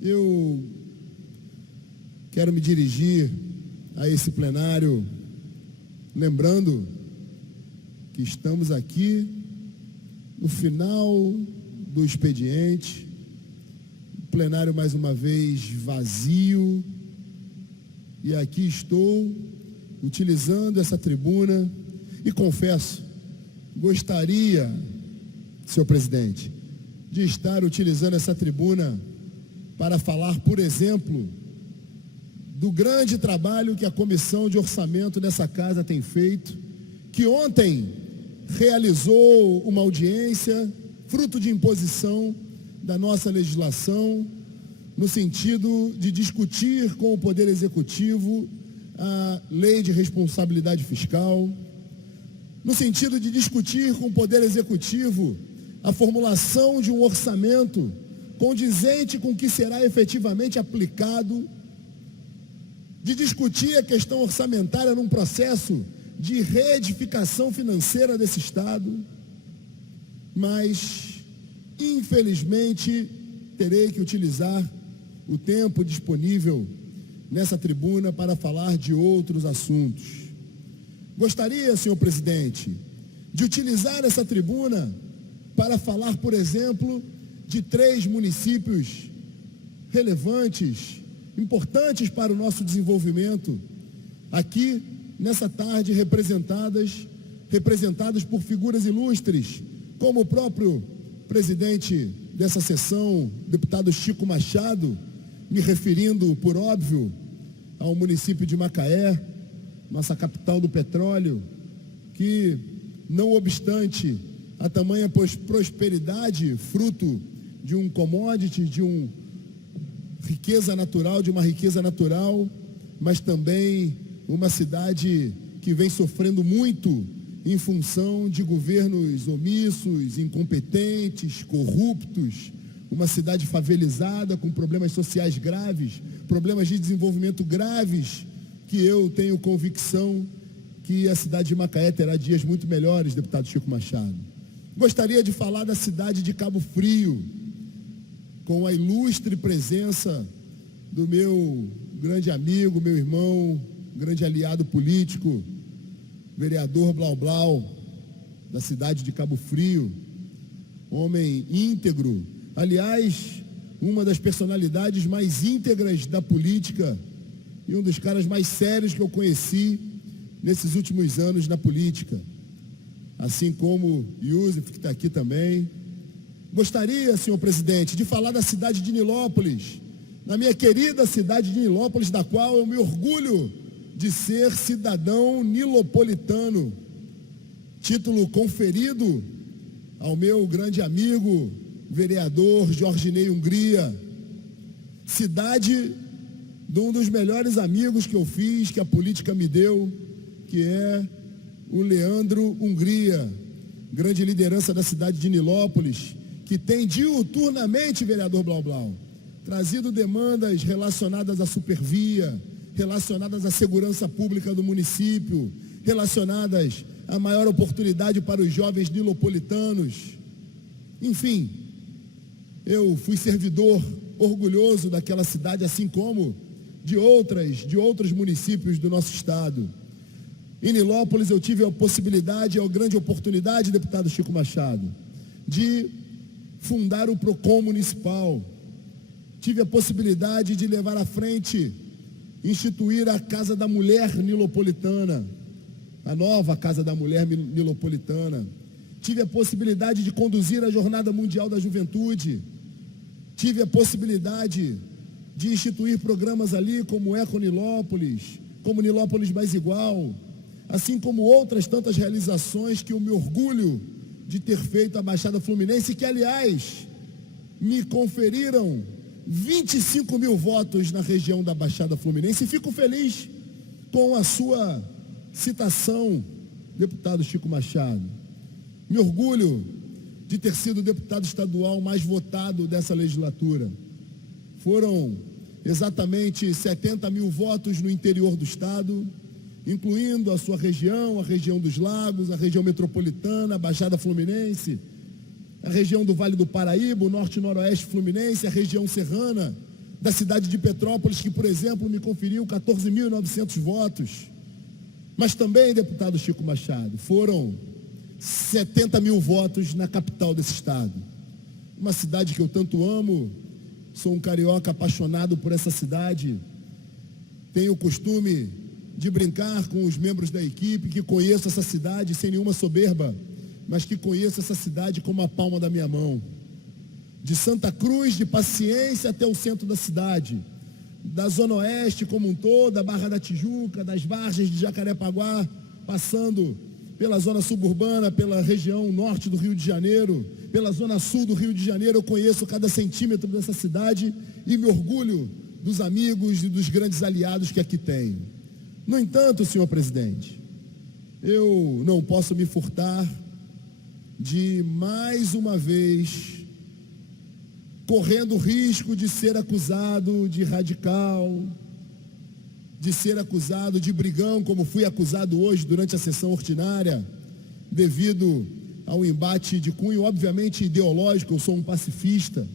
Eu quero me dirigir a esse plenário lembrando que estamos aqui no final do expediente, o plenário mais uma vez vazio, e aqui estou utilizando essa tribuna e confesso, gostaria, senhor presidente, de estar utilizando essa tribuna para falar, por exemplo, do grande trabalho que a Comissão de Orçamento dessa casa tem feito, que ontem realizou uma audiência, fruto de imposição da nossa legislação, no sentido de discutir com o Poder Executivo a Lei de Responsabilidade Fiscal, no sentido de discutir com o Poder Executivo a formulação de um orçamento condizente com o que será efetivamente aplicado, de discutir a questão orçamentária num processo de reedificação financeira desse Estado, mas, infelizmente, terei que utilizar o tempo disponível nessa tribuna para falar de outros assuntos. Gostaria, senhor presidente, de utilizar essa tribuna para falar, por exemplo, de 3 municípios relevantes, importantes para o nosso desenvolvimento, aqui nessa tarde representadas por figuras ilustres, como o próprio presidente dessa sessão, deputado Chico Machado, me referindo, por óbvio, ao município de Macaé, nossa capital do petróleo, que, não obstante a tamanha prosperidade, fruto de um commodity, de uma riqueza natural, mas também uma cidade que vem sofrendo muito em função de governos omissos, incompetentes, corruptos, uma cidade favelizada com problemas sociais graves, problemas de desenvolvimento graves, que eu tenho convicção que a cidade de Macaé terá dias muito melhores, deputado Chico Machado. Gostaria de falar da cidade de Cabo Frio, com a ilustre presença do meu grande amigo, meu irmão, grande aliado político, vereador Blau Blau, da cidade de Cabo Frio, homem íntegro, aliás, uma das personalidades mais íntegras da política e um dos caras mais sérios que eu conheci nesses últimos anos na política, assim como Yusuf, que está aqui também. Gostaria, senhor presidente, de falar da cidade de Nilópolis, na minha querida cidade de Nilópolis, da qual eu me orgulho de ser cidadão nilopolitano, título conferido ao meu grande amigo, vereador Jorginei Hungria, cidade de um dos melhores amigos que eu fiz, que a política me deu, que é o Leandro Hungria, grande liderança da cidade de Nilópolis, que tem diuturnamente, vereador Blau Blau, trazido demandas relacionadas à supervia, relacionadas à segurança pública do município, relacionadas à maior oportunidade para os jovens nilopolitanos. Enfim, eu fui servidor orgulhoso daquela cidade, assim como de outros municípios do nosso estado. Em Nilópolis eu tive a possibilidade, a grande oportunidade, deputado Chico Machado, de fundar o PROCON municipal. Tive a possibilidade de levar à frente, instituir a Casa da Mulher Nilopolitana, a nova Casa da Mulher Nilopolitana. Tive a possibilidade de conduzir a Jornada Mundial da Juventude. Tive a possibilidade de instituir programas ali como Eco Nilópolis, como Nilópolis Mais Igual, assim como outras tantas realizações que eu me orgulho de ter feito a Baixada Fluminense, que, aliás, me conferiram 25 mil votos na região da Baixada Fluminense, e fico feliz com a sua citação, deputado Chico Machado. Me orgulho de ter sido o deputado estadual mais votado dessa legislatura. Foram exatamente 70 mil votos no interior do estado, incluindo a sua região, a região dos Lagos, a região metropolitana, a Baixada Fluminense, a região do Vale do Paraíba, o norte e noroeste fluminense, a região serrana, da cidade de Petrópolis, que, por exemplo, me conferiu 14.900 votos. Mas também, deputado Chico Machado, foram 70 mil votos na capital desse estado. Uma cidade que eu tanto amo, sou um carioca apaixonado por essa cidade. Tenho o costume de brincar com os membros da equipe que conheço essa cidade sem nenhuma soberba, mas que conheço essa cidade como a palma da minha mão. De Santa Cruz, de Paciência até o centro da cidade, da Zona Oeste como um todo, da Barra da Tijuca, das Vargens de Jacarepaguá, passando pela zona suburbana, pela região norte do Rio de Janeiro, pela zona sul do Rio de Janeiro. Eu conheço cada centímetro dessa cidade e me orgulho dos amigos e dos grandes aliados que aqui tenho. No entanto, senhor presidente, eu não posso me furtar de, mais uma vez, correndo o risco de ser acusado de radical, de ser acusado de brigão, como fui acusado hoje durante a sessão ordinária, devido ao embate de cunho, obviamente, ideológico. Eu sou um pacifista,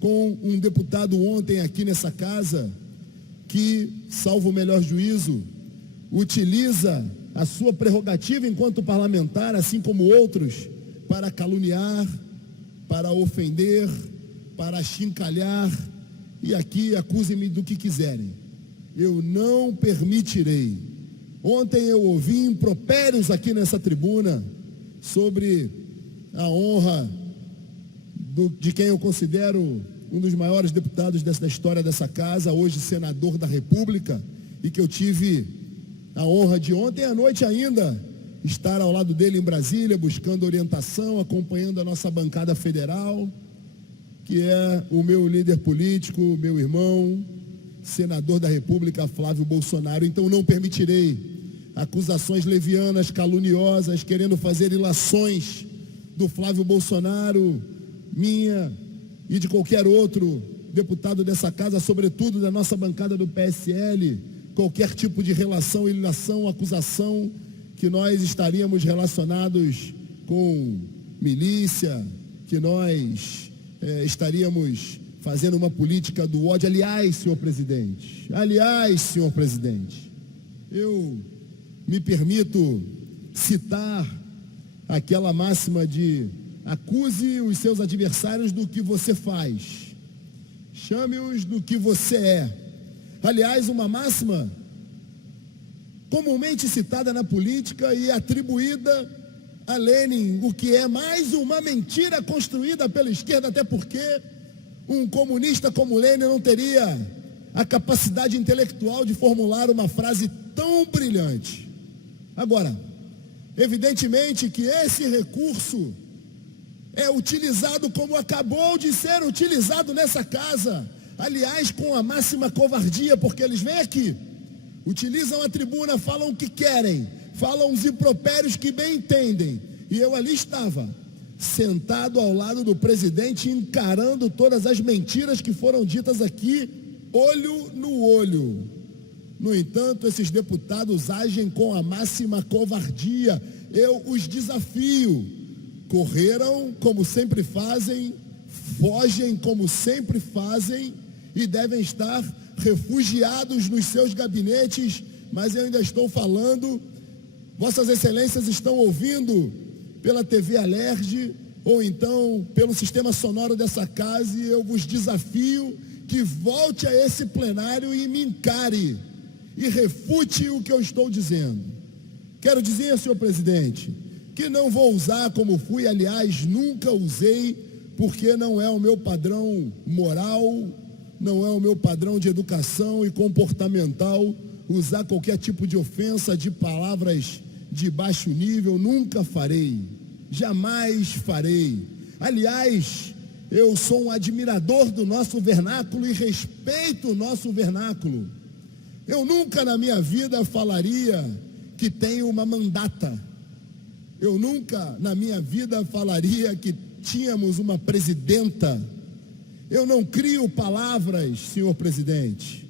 com um deputado ontem aqui nessa casa, que, salvo o melhor juízo, utiliza a sua prerrogativa enquanto parlamentar, assim como outros, para caluniar, para ofender, para achincalhar, e aqui acusem-me do que quiserem. Eu não permitirei. Ontem eu ouvi impropérios aqui nessa tribuna sobre a honra de quem eu considero um dos maiores deputados da história dessa casa, hoje senador da República, e que eu tive a honra de ontem à noite ainda estar ao lado dele em Brasília, buscando orientação, acompanhando a nossa bancada federal, que é o meu líder político, meu irmão, senador da República, Flávio Bolsonaro. Então não permitirei acusações levianas, caluniosas, querendo fazer ilações do Flávio Bolsonaro, minha e de qualquer outro deputado dessa casa, sobretudo da nossa bancada do PSL, qualquer tipo de relação, ilação, acusação, que nós estaríamos relacionados com milícia, que nós estaríamos fazendo uma política do ódio. Aliás, senhor presidente, eu me permito citar aquela máxima de: acuse os seus adversários do que você faz, chame-os do que você é. Aliás, uma máxima comumente citada na política e atribuída a Lenin, o que é mais uma mentira construída pela esquerda, até porque um comunista como Lenin não teria a capacidade intelectual de formular uma frase tão brilhante. Agora, evidentemente que esse recurso é utilizado como acabou de ser utilizado nessa casa, aliás, com a máxima covardia, porque eles vêm aqui, utilizam a tribuna, falam o que querem, falam os impropérios que bem entendem, e eu ali estava, sentado ao lado do presidente, encarando todas as mentiras que foram ditas aqui, olho no olho. No entanto, esses deputados agem com a máxima covardia. Eu os desafio. Correram como sempre fazem, fogem como sempre fazem e devem estar refugiados nos seus gabinetes, mas eu ainda estou falando. Vossas Excelências estão ouvindo pela TV Alerj ou então pelo sistema sonoro dessa casa, e eu vos desafio que volte a esse plenário e me encare e refute o que eu estou dizendo. Quero dizer, senhor presidente, que não vou usar como fui, aliás, nunca usei, porque não é o meu padrão moral, não é o meu padrão de educação e comportamental, usar qualquer tipo de ofensa, de palavras de baixo nível. Nunca farei, jamais farei. Aliás, eu sou um admirador do nosso vernáculo e respeito o nosso vernáculo. Eu nunca na minha vida falaria que tenho uma mandata. Eu nunca na minha vida falaria que tínhamos uma presidenta. Eu não crio palavras, senhor presidente.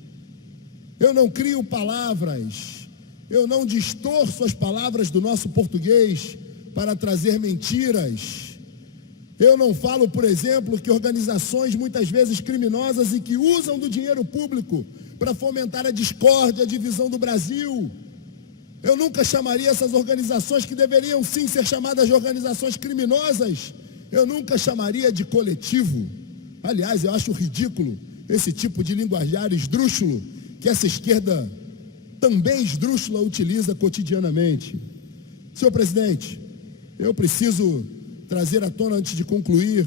Eu não crio palavras. Eu não distorço as palavras do nosso português para trazer mentiras. Eu não falo, por exemplo, que organizações muitas vezes criminosas e que usam do dinheiro público para fomentar a discórdia, a divisão do Brasil. Eu nunca chamaria essas organizações, que deveriam sim ser chamadas de organizações criminosas, eu nunca chamaria de coletivo. Aliás, eu acho ridículo esse tipo de linguajar esdrúxulo que essa esquerda também esdrúxula utiliza cotidianamente. Senhor presidente, eu preciso trazer à tona, antes de concluir,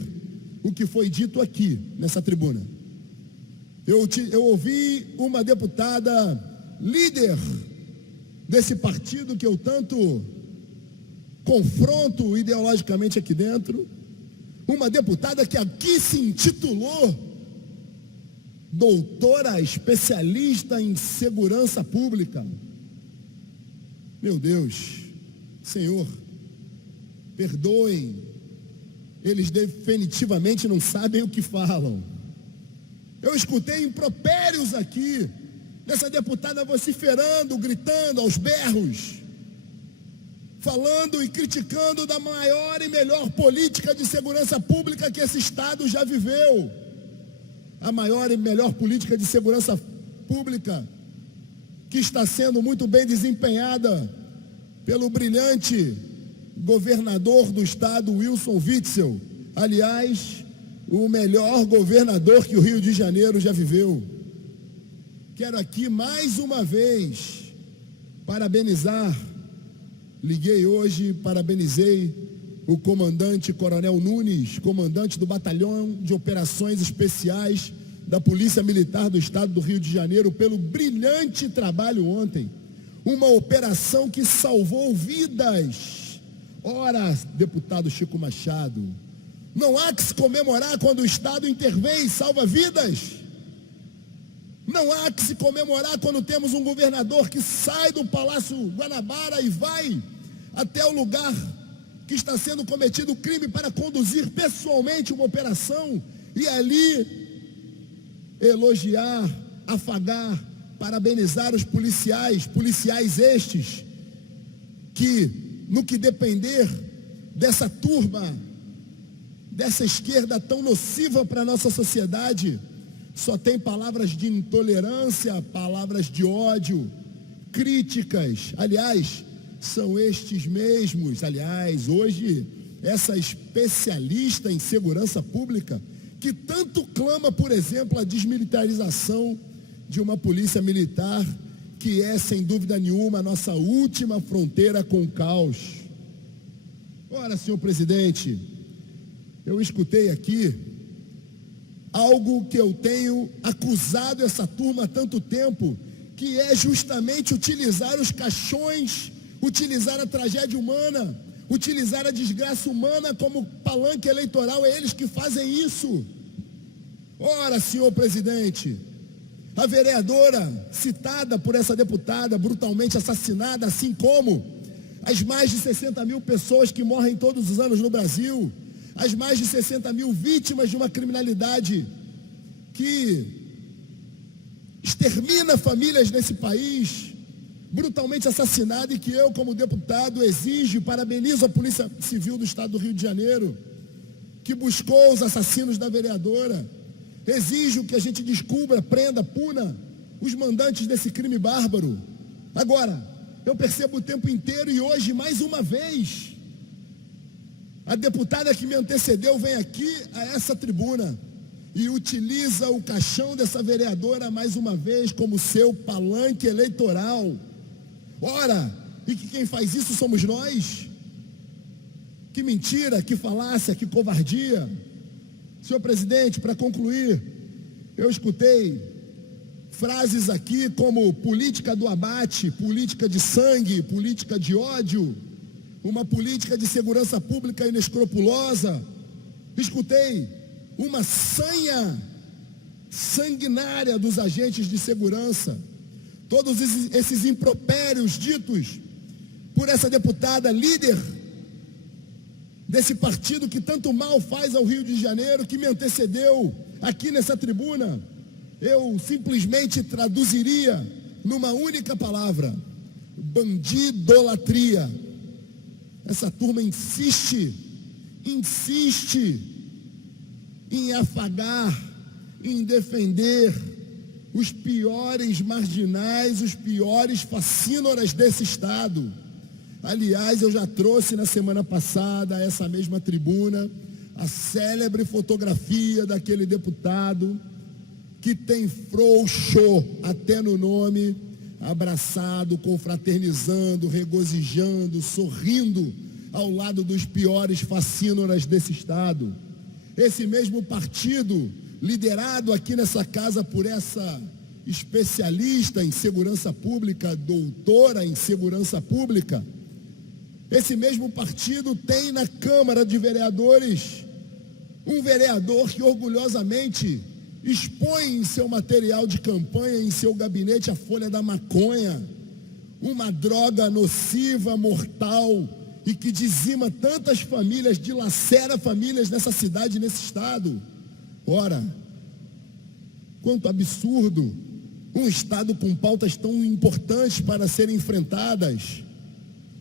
o que foi dito aqui, nessa tribuna. Eu ouvi uma deputada líder desse partido que eu tanto confronto ideologicamente aqui dentro, uma deputada que aqui se intitulou doutora especialista em segurança pública. Meu Deus, Senhor, perdoem, eles definitivamente não sabem o que falam. Eu escutei impropérios aqui, dessa deputada vociferando, gritando aos berros, falando e criticando da maior e melhor política de segurança pública que esse Estado já viveu. A maior e melhor política de segurança pública que está sendo muito bem desempenhada pelo brilhante governador do Estado, Wilson Witzel. Aliás, o melhor governador que o Rio de Janeiro já viveu. Quero aqui mais uma vez parabenizar, liguei hoje, parabenizei o comandante Coronel Nunes, comandante do Batalhão de Operações Especiais da Polícia Militar do Estado do Rio de Janeiro, pelo brilhante trabalho ontem. Uma operação que salvou vidas. Ora, deputado Chico Machado, não há que se comemorar quando o Estado intervém e salva vidas? Não há que se comemorar quando temos um governador que sai do Palácio Guanabara e vai até o lugar que está sendo cometido o crime para conduzir pessoalmente uma operação e ali elogiar, afagar, parabenizar os policiais estes que, no que depender dessa turma, dessa esquerda tão nociva para a nossa sociedade, só tem palavras de intolerância, palavras de ódio, críticas. Aliás, são estes mesmos, hoje, essa especialista em segurança pública, que tanto clama, por exemplo, a desmilitarização de uma polícia militar, que é, sem dúvida nenhuma, a nossa última fronteira com o caos. Ora, senhor presidente, eu escutei aqui algo que eu tenho acusado essa turma há tanto tempo, que é justamente utilizar os caixões, utilizar a tragédia humana, utilizar a desgraça humana como palanque eleitoral. É eles que fazem isso. Ora, senhor presidente, a vereadora citada por essa deputada, brutalmente assassinada, assim como as mais de 60 mil pessoas que morrem todos os anos no Brasil, as mais de 60 mil vítimas de uma criminalidade que extermina famílias nesse país, brutalmente assassinada, e que eu, como deputado, exijo e parabenizo a Polícia Civil do Estado do Rio de Janeiro, que buscou os assassinos da vereadora. Exijo que a gente descubra, prenda, puna os mandantes desse crime bárbaro. Agora, eu percebo o tempo inteiro, e hoje, mais uma vez, a deputada que me antecedeu vem aqui a essa tribuna e utiliza o caixão dessa vereadora mais uma vez como seu palanque eleitoral. Ora, e que quem faz isso somos nós? Que mentira, que falácia, que covardia. Senhor presidente, para concluir, eu escutei frases aqui como política do abate, política de sangue, política de ódio, uma política de segurança pública inescrupulosa. Escutei uma sanha sanguinária dos agentes de segurança. Todos esses impropérios ditos por essa deputada líder desse partido que tanto mal faz ao Rio de Janeiro, que me antecedeu aqui nessa tribuna, eu simplesmente traduziria numa única palavra: bandidolatria. Essa turma insiste insiste em afagar, em defender os piores marginais, os piores facínoras desse Estado. Aliás, eu já trouxe na semana passada, a essa mesma tribuna, a célebre fotografia daquele deputado que tem frouxo até no nome, abraçado, confraternizando, regozijando, sorrindo ao lado dos piores facínoras desse Estado. Esse mesmo partido, liderado aqui nessa casa por essa especialista em segurança pública, doutora em segurança pública, esse mesmo partido tem na Câmara de Vereadores um vereador que orgulhosamente expõe em seu material de campanha, em seu gabinete, a folha da maconha, uma droga nociva, mortal e que dizima tantas famílias, dilacera famílias nessa cidade, nesse estado. Ora, quanto absurdo um estado com pautas tão importantes para serem enfrentadas,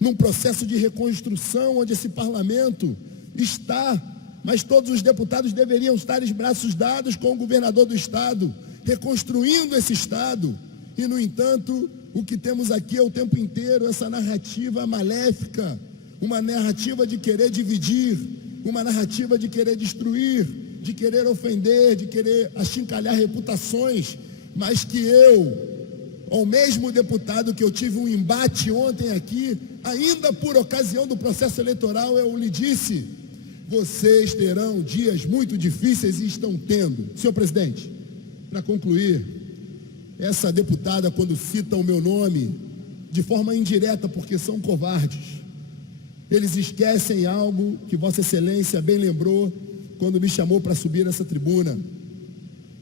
num processo de reconstrução onde esse parlamento está, mas todos os deputados deveriam estar de braços dados com o governador do estado, reconstruindo esse estado. E, no entanto, o que temos aqui é o tempo inteiro essa narrativa maléfica, uma narrativa de querer dividir, uma narrativa de querer destruir, de querer ofender, de querer achincalhar reputações, mas que ao mesmo deputado que eu tive um embate ontem aqui, ainda por ocasião do processo eleitoral, eu lhe disse: vocês terão dias muito difíceis e estão tendo. Senhor presidente, para concluir, essa deputada, quando cita o meu nome, de forma indireta, porque são covardes, eles esquecem algo que Vossa Excelência bem lembrou quando me chamou para subir essa tribuna.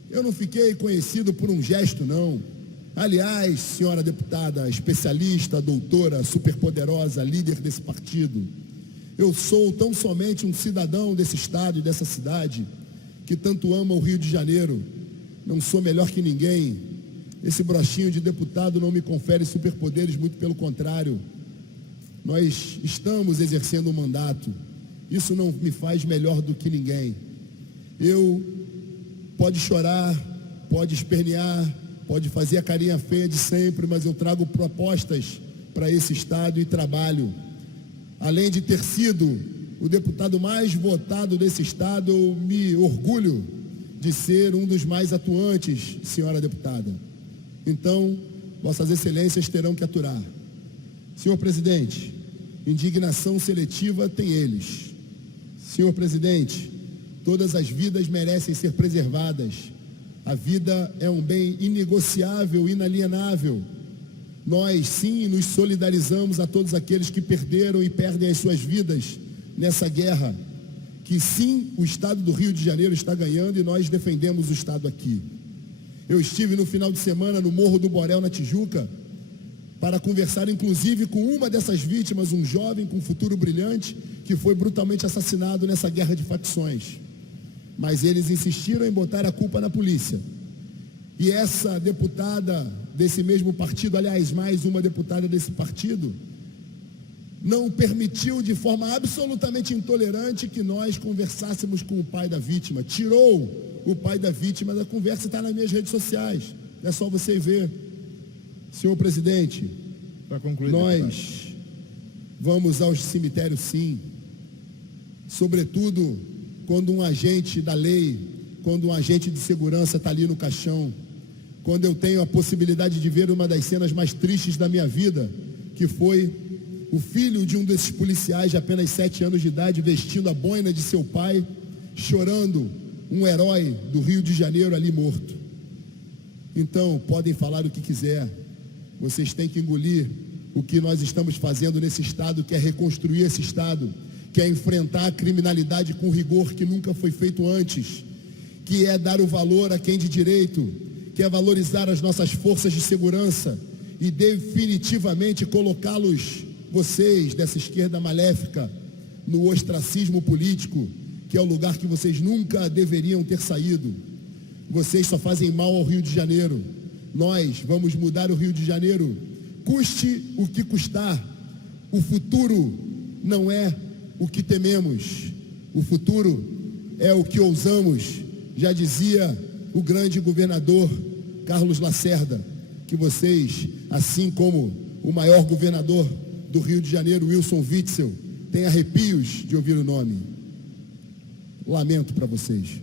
Eu não fiquei conhecido por um gesto, não. Aliás, senhora deputada, especialista, doutora, superpoderosa, líder desse partido, eu sou tão somente um cidadão desse estado e dessa cidade que tanto ama o Rio de Janeiro. Não sou melhor que ninguém. Esse brochinho de deputado não me confere superpoderes, muito pelo contrário. Nós estamos exercendo um mandato. Isso não me faz melhor do que ninguém. Pode chorar, pode espernear, pode fazer a carinha feia de sempre, mas eu trago propostas para esse estado e trabalho. Além de ter sido o deputado mais votado desse estado, eu me orgulho de ser um dos mais atuantes, senhora deputada. Então, Vossas Excelências terão que aturar. Senhor presidente, indignação seletiva tem eles. Senhor presidente, todas as vidas merecem ser preservadas. A vida é um bem inegociável, inalienável. Nós, sim, nos solidarizamos a todos aqueles que perderam e perdem as suas vidas nessa guerra, que sim, o estado do Rio de Janeiro está ganhando e nós defendemos o estado aqui. Eu estive no final de semana no Morro do Borel, na Tijuca, para conversar inclusive com uma dessas vítimas, um jovem com um futuro brilhante, que foi brutalmente assassinado nessa guerra de facções. Mas eles insistiram em botar a culpa na polícia. E essa deputada desse mesmo partido, aliás, mais uma deputada desse partido, não permitiu de forma absolutamente intolerante que nós conversássemos com o pai da vítima. Tirou o pai da vítima da conversa, está nas minhas redes sociais. É só você ver. Senhor presidente, para concluir, nós vamos aos cemitérios, sim. Sobretudo quando um agente da lei, quando um agente de segurança está ali no caixão, quando eu tenho a possibilidade de ver uma das cenas mais tristes da minha vida, que foi o filho de um desses policiais de apenas 7 anos de idade, vestindo a boina de seu pai, chorando, um herói do Rio de Janeiro ali morto. Então, podem falar o que quiser, vocês têm que engolir o que nós estamos fazendo nesse estado, que é reconstruir esse estado, que é enfrentar a criminalidade com rigor que nunca foi feito antes, que é dar o valor a quem de direito, que é valorizar as nossas forças de segurança e definitivamente colocá-los, vocês dessa esquerda maléfica, no ostracismo político, que é o lugar que vocês nunca deveriam ter saído. Vocês só fazem mal ao Rio de Janeiro. Nós vamos mudar o Rio de Janeiro, custe o que custar. O futuro não é o que tememos. O futuro é o que ousamos, já dizia o grande governador Carlos Lacerda, que vocês, assim como o maior governador do Rio de Janeiro, Wilson Witzel, têm arrepios de ouvir o nome. Lamento para vocês.